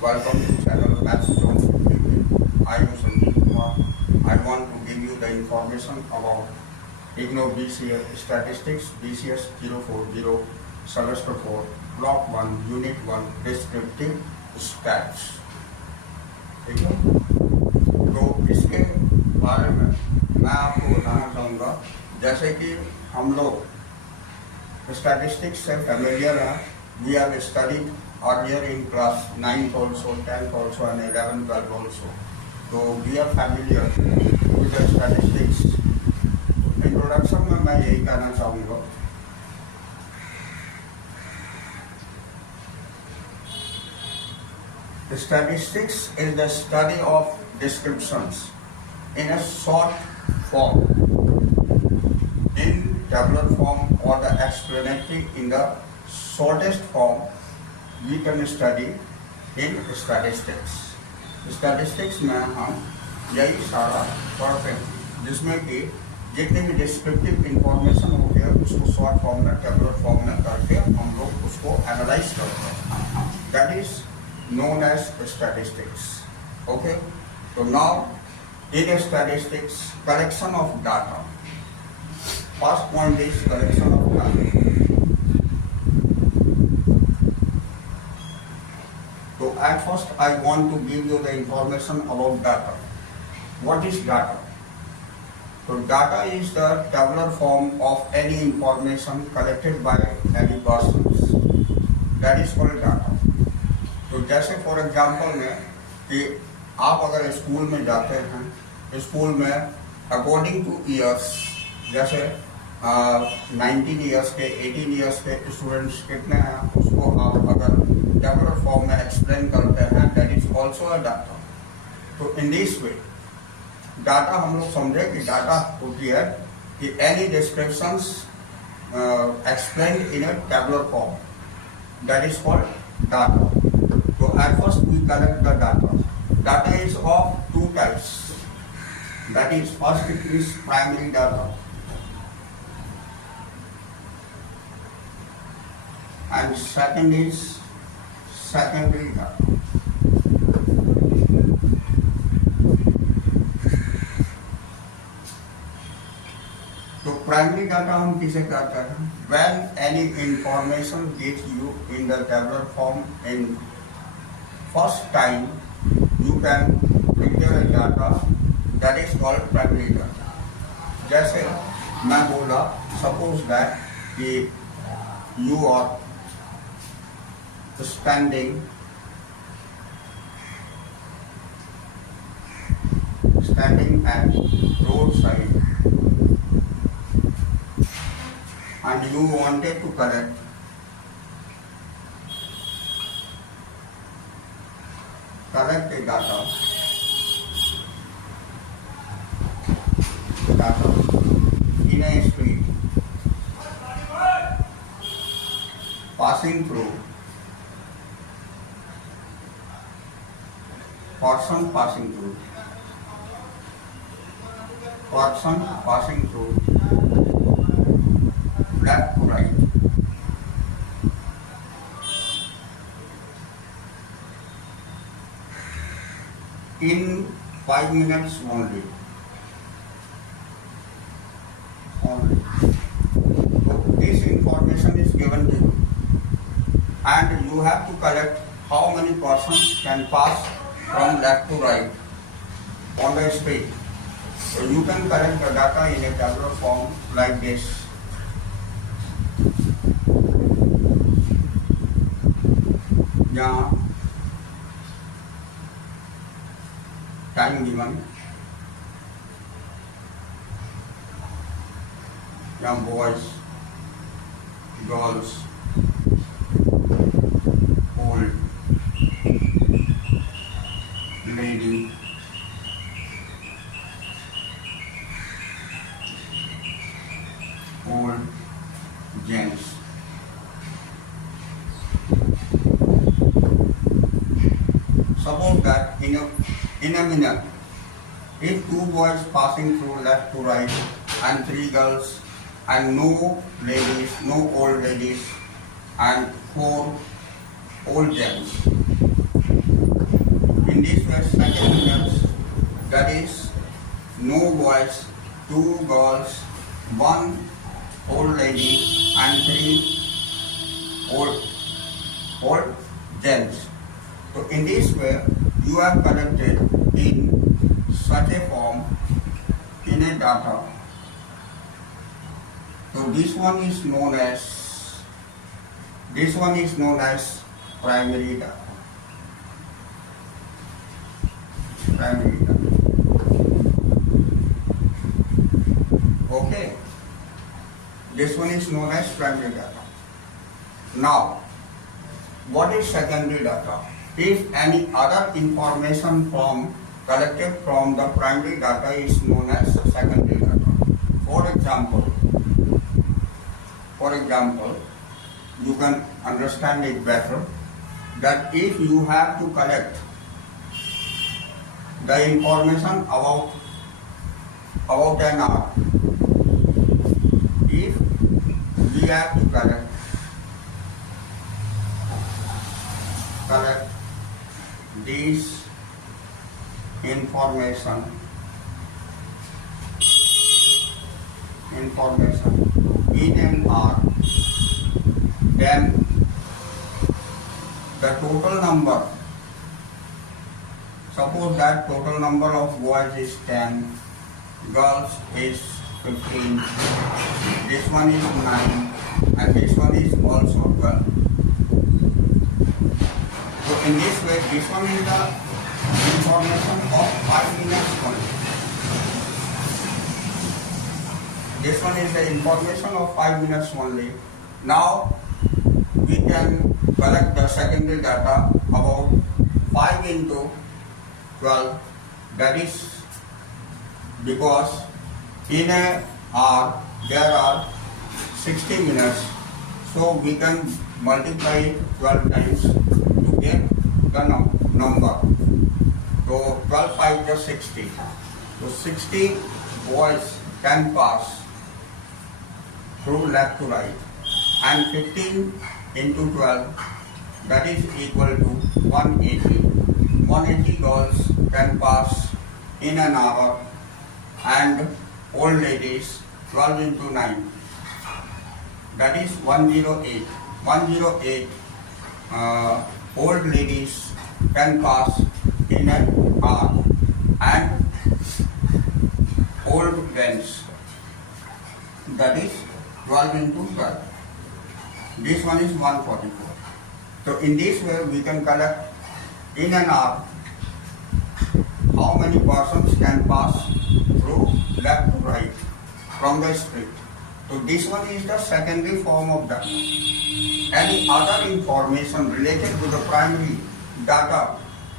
Welcome to channel Maths Zone 50. I am Sanjeev Kumar. I want to give you the information about IGNOU BCS Statistics BCS 040 Semester 4 Block 1 Unit 1 Descriptive Stats. ठीक है, तो इसके बारे में मैं आपको बताना चाहूँगा। जैसे कि हम लोग स्टैटिस्टिक्स से फेमिलियर हैं, we have studied earlier in class 9th also, 10th also and 11th, 12th also. So we are familiar with the statistics. Introduction में मैं यही कहना चाहूँगा, statistics is the study of descriptions in a short form, in tabular form or the explanatory in the shortest form. We can study in statistics. Statistics में हम यही सारा पढ़ते हैं, जिसमें कि जितने भी डिस्क्रिप्टिव इंफॉर्मेशन होती है उसको शॉर्ट फॉर्म में, टेबुलर फॉर्म में करके हम लोग उसको एनालाइज करते हैं. That is known as statistics. Okay, so now in statistics, collection of data. First point is collection of data. So at first I want to give you the information about data. What is data? So data is the tabular form of any information collected by any persons. That is called data. तो जैसे for example में कि आप अगर school में जाते हैं, school में अकॉर्डिंग टू ईयर्स, जैसे 19 ईयर्स के, 18 ईयर्स के स्टूडेंट्स कितने हैं, उसको आप अगर टेबुलर फॉर्म में एक्सप्लेन करते हैं, that is also a data. तो इन दिस वे डाटा हम लोग समझे कि डाटा होती है कि any descriptions explain in a tabular form, that is called data. So at first we collect the data. Data is of two types. That is, first it is primary data, and second is secondary data. तो primary data हम किसे कहते हैं? When any information gets you in the tabular form in first time, you can prepare a data that is called primary data. जैसे मैं बोला, suppose that कि you are standing at roadside and you wanted to collect the data in a street passing through, person passing through left to right. In 5 minutes only. So this information is given to you, and you have to collect how many persons can pass from left to right on the street. So you can collect the data in a tabular form like this. यहाँ time given, young boys, girls, old, lady, old, gents. Suppose that in a minute, if two boys passing through left to right and three girls and no ladies, no old ladies and 4 old gents, in this way second minutes, that is no boys, 2 girls, 1 old lady and 3 old gents. So in this way you have collected in such a form in a data. So this one is known as primary data. Primary data. Okay. This one is known as primary data. Now, what is secondary data? If any other information collected from the primary data is known as secondary data. For example, you can understand it better that if you have to collect the information about an hour, if we have to collect these information in an hour, then the total number, suppose that total number of boys is 10, girls is 15, this one is 9 and this one is also 12. So in this way, this one is the information of 5 minutes only. This one is the information of 5 minutes only. Now we can collect the secondary data about 5 into 12, that is because in an hour there are 60 minutes, so we can multiply it 12 times to get the number. So 12 5 is 60. So 60 boys can pass through left to right, and 15 into 12, that is equal to 180. 180 girls can pass in an hour, and old ladies 12 into 9, that is 108. 108 old ladies can pass in an hour, and old gents, that is 12 into 12. This one is 144. So in this way we can collect in an hour how many persons can pass through left to right from the street. So this one is the secondary form of data. Any other information related to the primary data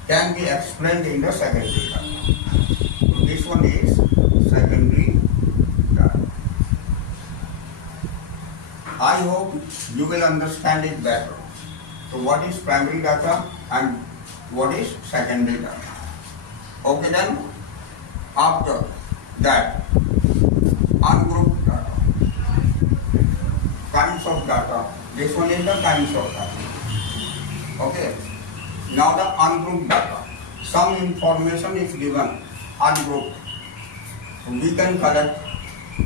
can be explained in the secondary data. So this one is secondary data. I hope you will understand it better. So what is primary data and what is secondary data? Okay then, after that, ungrouped data, kinds of data. This one is the kinds of data. Okay. Now the ungrouped data. Some information is given ungrouped. So we can collect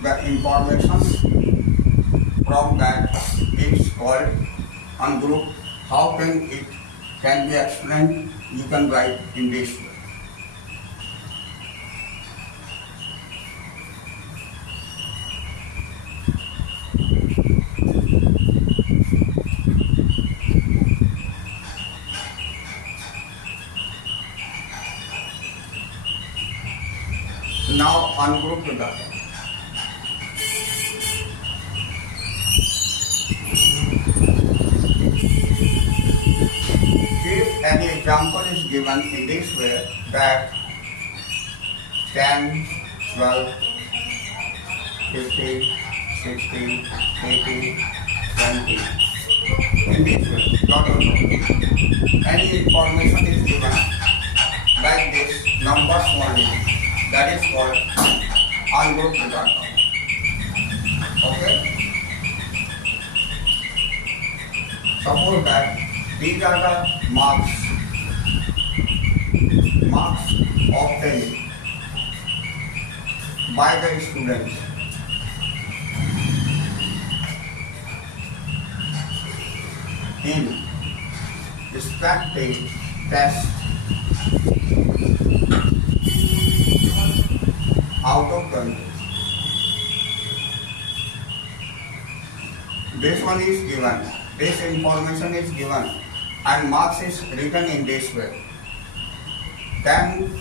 the information from that. It's called ungrouped. How can it can be explained? You can write in this way. Now ungroup the data. If any example is given in this way, that 10, 12, 15, 16, 18, 20. In this way, any information is given like this, numbers only. That is called ungrouped data. Okay? Suppose that these are the marks marks obtained by the students in respective tests out of 20. This one is given, this information is given, and marks is written in this way. 10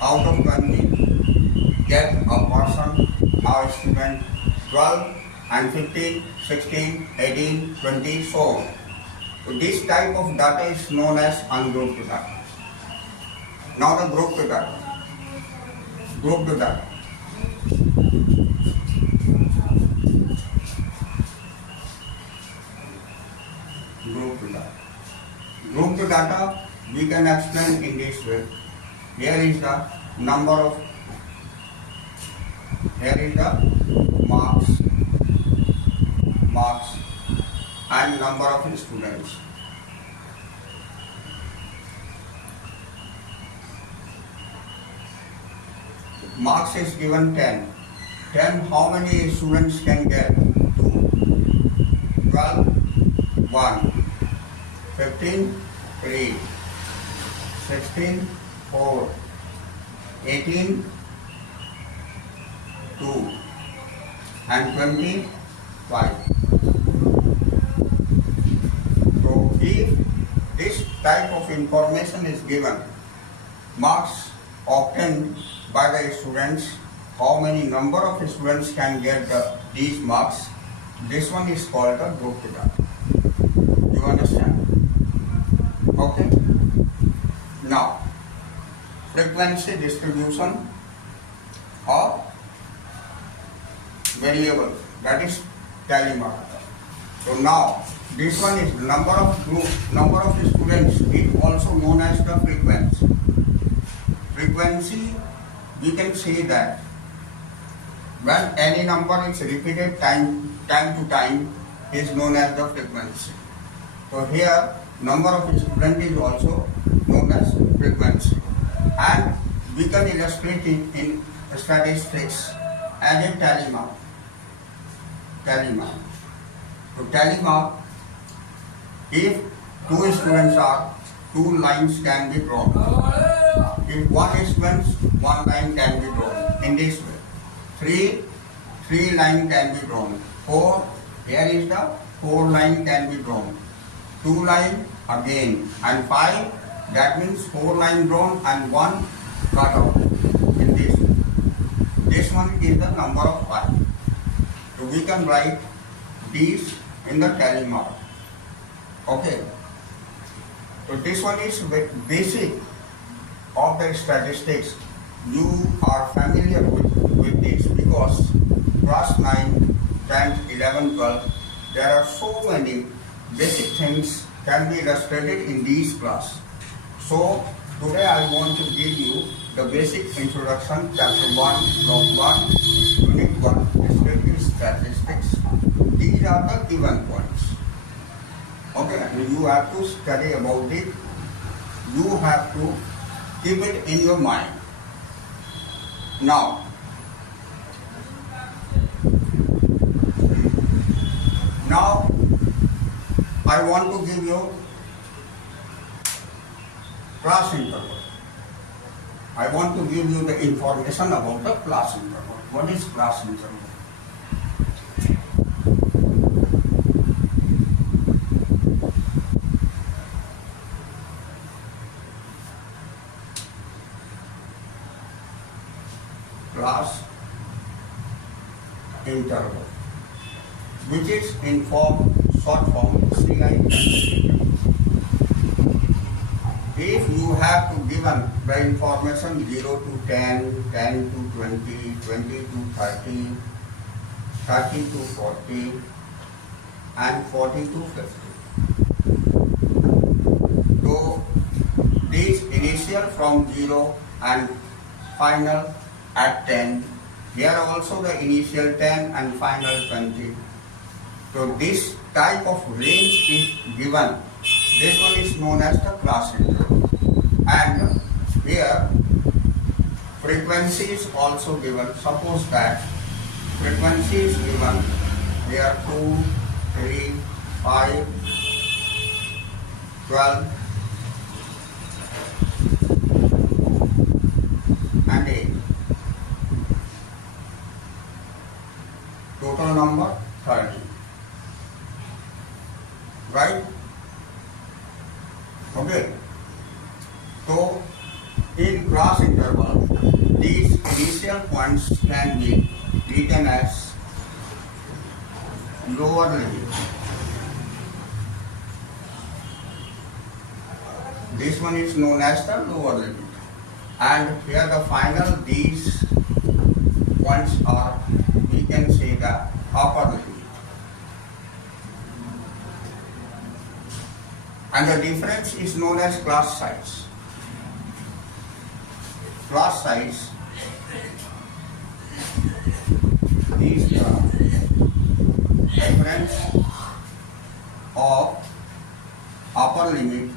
out of 20 get a person, a student, 12 and 15, 16, 18, 20, so on. So this type of data is known as ungrouped data. Now the grouped data. Grouped data. Grouped data. Grouped data we can explain in this way. Here is the number of, here is the marks and number of students. Marks is given 10. 10, how many students can get? 2. 12, 1. 15, 3. 16, 4. 18, 2. And 20, 5. So if this type of information is given, marks obtained by the students, how many number of students can get these marks, this one is called a grouped data. You understand? Okay. Now, frequency distribution of variable, that is tally mark. So now this one is number of students, is also known as the frequency. Frequency, we can say that when any number is repeated time to time is known as the frequency. So here number of students is also known as frequency, and we can illustrate it in statistics as a tally mark. Tally mark. So tally mark, if 2 students are, 2 lines can be drawn. If 1 student, 1 line can be drawn in this way. 3 line can be drawn. 4, here is the 4 line can be drawn. 2 line again, and 5, that means 4 line drawn and 1 cut out in this way. This one is the number of 5. So we can write these in the tally mark. Okay. So this one is basic of the statistics. You are familiar with this because class 9, 10, 11, 12, there are so many basic things can be illustrated in these class. So today I want to give you the basic introduction, chapter 1, block 1, unit 1, descriptive statistics. These are the given points. Okay, and you have to study about it. You have to keep it in your mind. Now, I want to give you class interval. I want to give you the information about the class interval. What is class interval? Class interval, which is in short form CI. If you have to given the information 0 to 10, 10 to 20, 20 to 30, 30 to 40, and 40 to 50. So these initial from 0 and final at 10. Here also the initial 10 and final 20. So this type of range is given. This one is known as the class interval. And here frequency is also given. Suppose that frequency is given here 2, 3, 5, 12 and 8. Total number 30. Right? Okay. So in class interval, these initial points can be written as lower limit. This one is known as the lower limit. And here the final, these points are, we can say, the upper limit. And the difference is known as class size. Class size is the difference of upper limit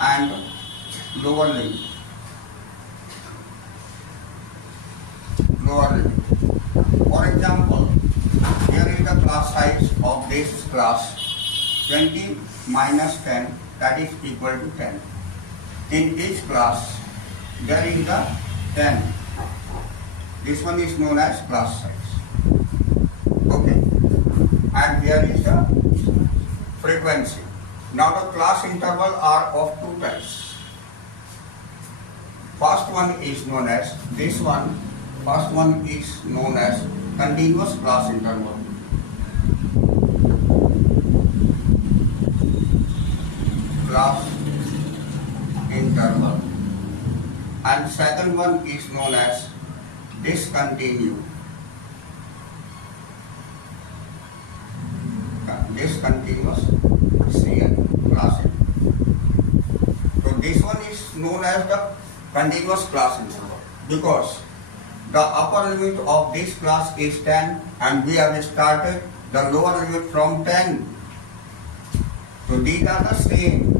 and lower limit. Lower limit. For example, here is the class size of this class 20 minus 10, that is equal to 10. In each class there is the 10. This one is known as class size. Okay. And here is the frequency. Now the class interval are of two types. First one is known as this one. First one is known as continuous class interval. Class interval. And second one is known as discontinuous. Discontinuous CN class interval. So this one is known as the continuous class interval because the upper limit of this class is 10 and we have started the lower limit from 10. So these are the same.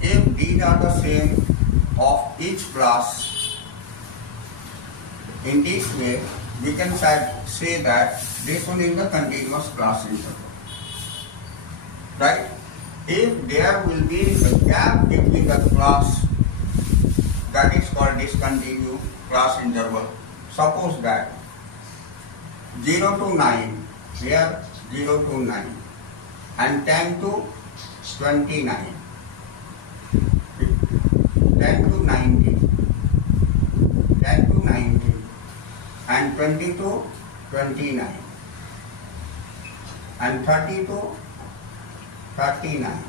If these are the same of each class, in this way we can say that this one is the continuous class interval. Right? If there will be a gap between the class, that is called discontinuous class interval. Suppose that 0 to 9, here 0 to 9 and 10 to 29, 10 to 19, 10 to 19 and 20 to 29 and 30 to 39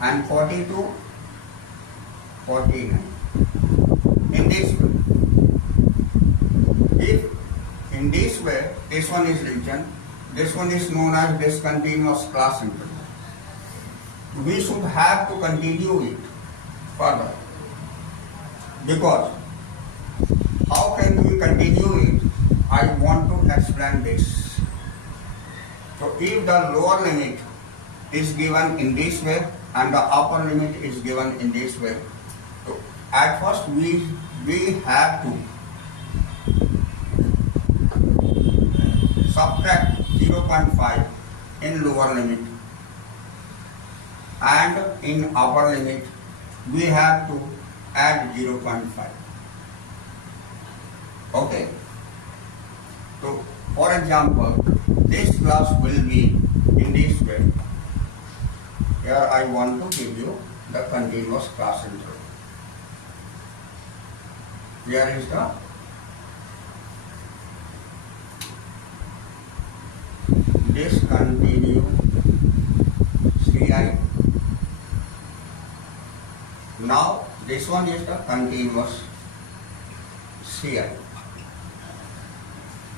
and 40 to 49. In this way, if in this way this one is written, this one is known as discontinuous class interval. We should have to continue it further because how can we continue it? I want to explain this. So if the lower limit is given in this way and the upper limit is given in this way, so at first we have to subtract 0.5 in lower limit and in upper limit we have to add 0.5. Okay. So for example, this class will be in this way. Here I want to give you the continuous class interval. Here is the discontinuous CI. Now this one is the continuous CI.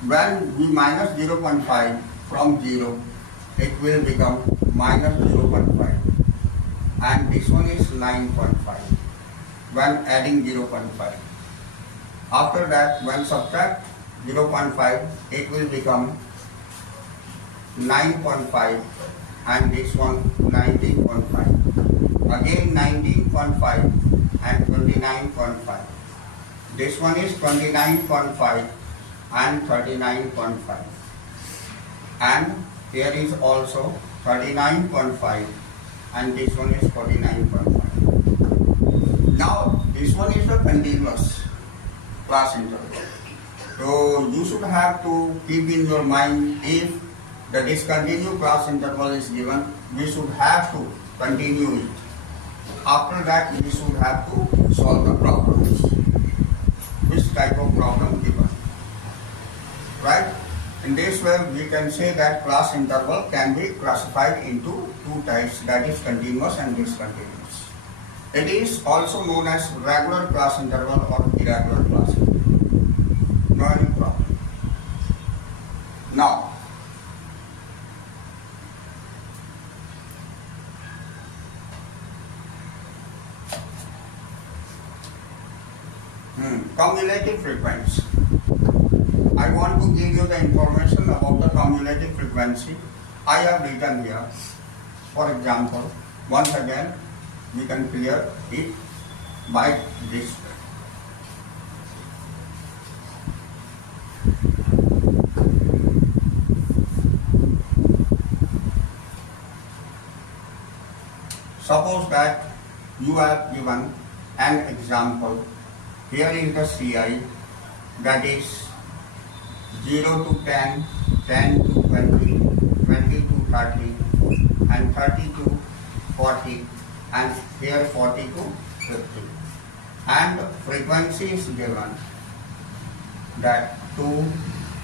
When we minus 0.5 from 0, it will become minus 0.5 and this one is 9.5 when adding 0.5. After that, when subtract 0.5, it will become 9.5 and this one 19.5. Again 19.5 and 29.5. This one is 29.5 and 39.5. And here is also 39.5 and this one is 49.5. Now this one is a continuous class interval. So you should have to keep in your mind, if the discontinuous class interval is given, we should have to continue it. After that we should have to solve the problems. Which type of problem given? Right? In this way we can say that class interval can be classified into two types, that is continuous and discontinuous. It is also known as regular class interval or irregular class interval. No any problem. Now, cumulative frequency. I want to give you the information about the cumulative frequency. I have written here. For example, once again, we can clear it by this way. Suppose that you have given an example. Here is the CI, that is 0 to 10, 10 to 20, 20 to 30, and 30 to 40, and here 40 to 50. And frequency is given that 2,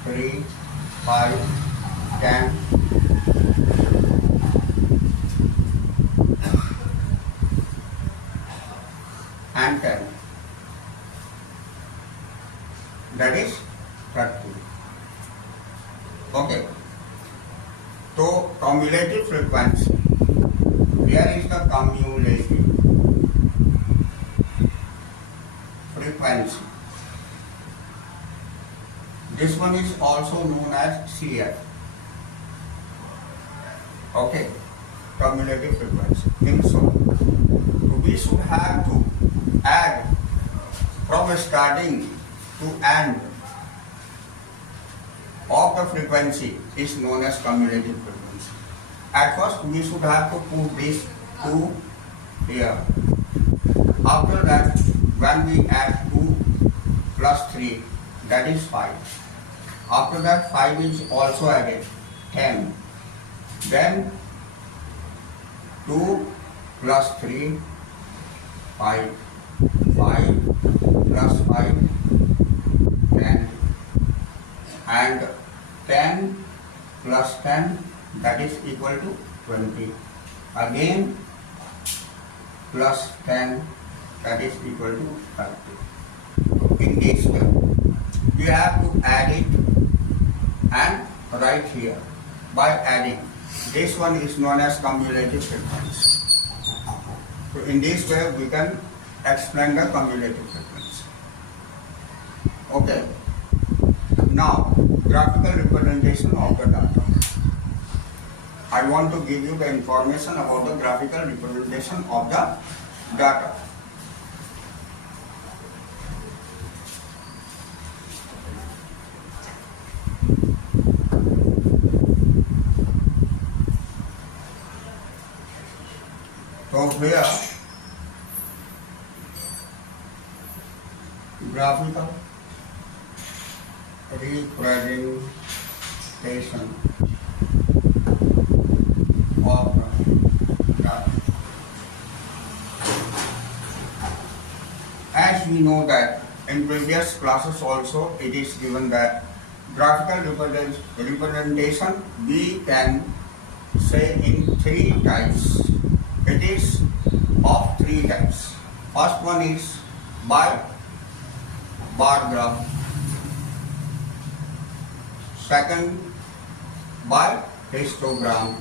3, 5, 10, and 10. That is 30. Okay. So cumulative frequency. Here is the cumulative frequency. This one is also known as CF. Okay. Cumulative frequency. So we should have to add from starting to end of the frequency is known as cumulative frequency. At first we should have to put this 2 here. After that, when we add 2 plus 3, that is 5. After that 5 is also added, 10. Then 2 plus 3, 5. 5 plus 5, 10. And 10 plus 10, that is equal to 20. Again plus 10, that is equal to 30. In this way, you have to add it and write here. By adding, this one is known as cumulative frequency. So in this way, we can explain the cumulative frequency. Okay. Now, graphical representation of the data. I want to give you the information about the graphical representation of the data. So here, graphical representation of data. As we know that in previous classes also it is given that graphical representation we can say in 3 types. It is of 3 types. First one is by bar graph. Second, by histogram.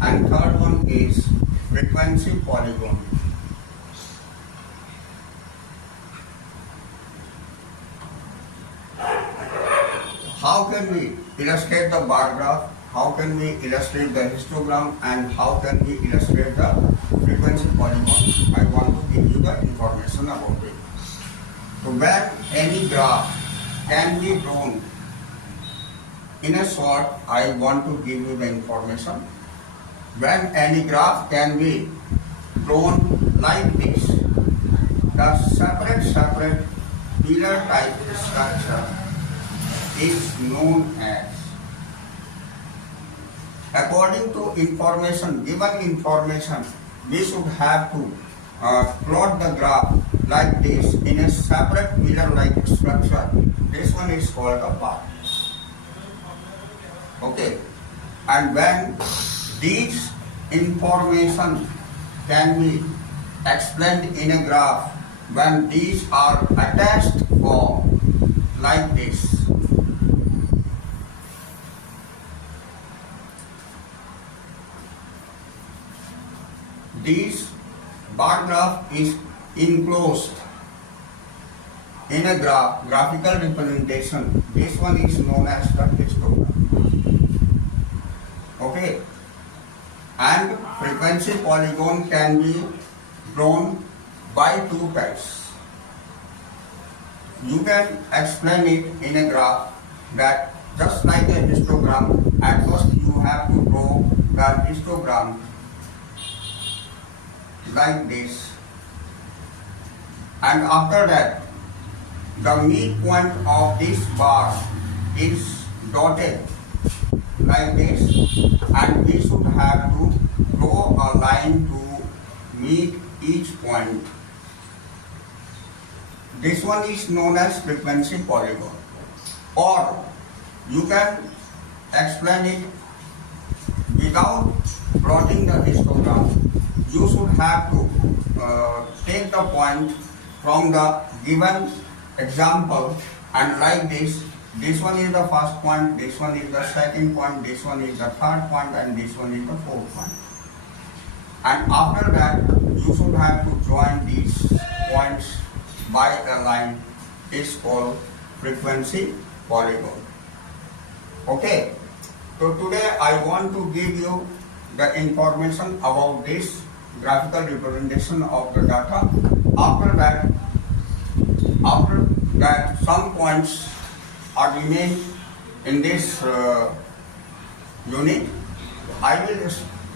And third one is frequency polygon. How can we illustrate the bar graph? how can we illustrate the histogram and how can we illustrate the frequency polygon. I want to give you the information about it. So when any graph can be drawn, in a short, I want to give you the information. When any graph can be drawn like this, the separate pillar type structure is known as, according to information, given information, we should have to plot the graph like this in a separate pillar like structure. This one is called a path. Okay, and when these information can be explained in a graph, when these are attached form like this, this bar graph is enclosed in a graphical representation. This one is known as the histogram. Okay, and frequency polygon can be drawn by two types. You can explain it in a graph that just like a histogram, at first you have to draw the histogram like this, and after that the midpoint of this bar is dotted like this, and we should have to draw a line to meet each point. This one is known as frequency polygon, or you can explain it without plotting the histogram. You should have to take the point from the given example, and like this, this one is the first point, this one is the second point, this one is the third point, and this one is the fourth point. And after that, you should have to join these points by a line. It's called frequency polygon. Okay, so today I want to give you the information about this graphical representation of the data. After that, some points are remain in this unit. I will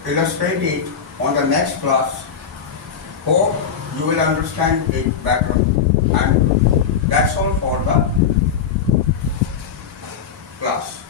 illustrate it on the next class. Hope you will understand it better. And that's all for the class.